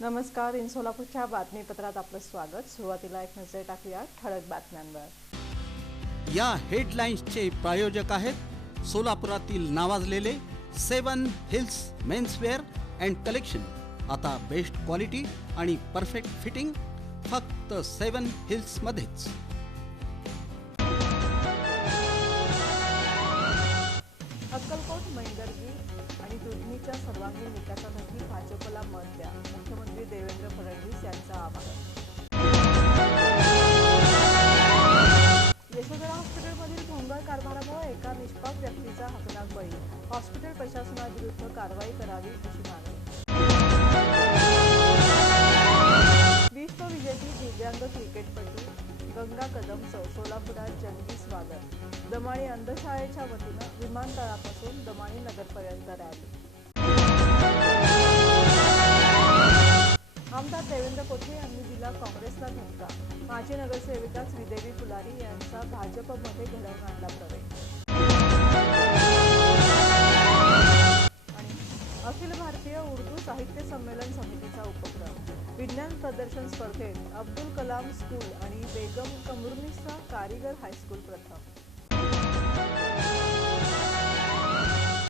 नमस्कार. इन सोलापूरच्या बातमीपत्रात आपलं स्वागत. सुरुवातीला एक नजर टाकूया ठळक बातम्यांवर. या हेडलाईन्सचे प्रायोजक आहेत सोलापुरातील नावाजलेले 7 हिल्स मेन्सवेअर अँड कलेक्शन. आता बेस्ट क्वालिटी आणि परफेक्ट फिटिंग फक्त 7 हिल्स मध्येच. अक्कलकोट, मैंदर्गी आणि दुधनीच्या सर्वांगीण विकासासाठी भाजपला मत द्या. मुख्यमंत्री देवेंद्र फडणवीस यांचं आवाहन. यशोधरा हॉस्पिटलमधील भोंगळ कारभारामुळे एका निष्पाप व्यक्तीचा हकनाक बळी. हॉस्पिटल प्रशासनाविरुद्ध कारवाई करावी अशी मागणी. विश्वविजेती दिव्यांग क्रिकेटपटू गंगा कदमचं सोलापुरात जंगी स्वागत. दमाणी अंधशाळेच्या वतीनं विमानतळापासून दमाणी नगरपर्यंत रॅली. आमदार देवेंद्र कोठे यांनी दिला काँग्रेसला धक्का. माजी नगरसेविका श्रीदेवी फुलारी यांचा भाजपमध्ये घडवून आणला प्रवेश. आणि अखिल भारतीय उर्दू साहित्य संमेलन समितीचा उपक्रम. विज्ञान प्रदर्शन स्पर्धेत अब्दुल कलाम स्कूल आणि बेगम कमरुन्निसा कारीगर हायस्कूल प्रथम.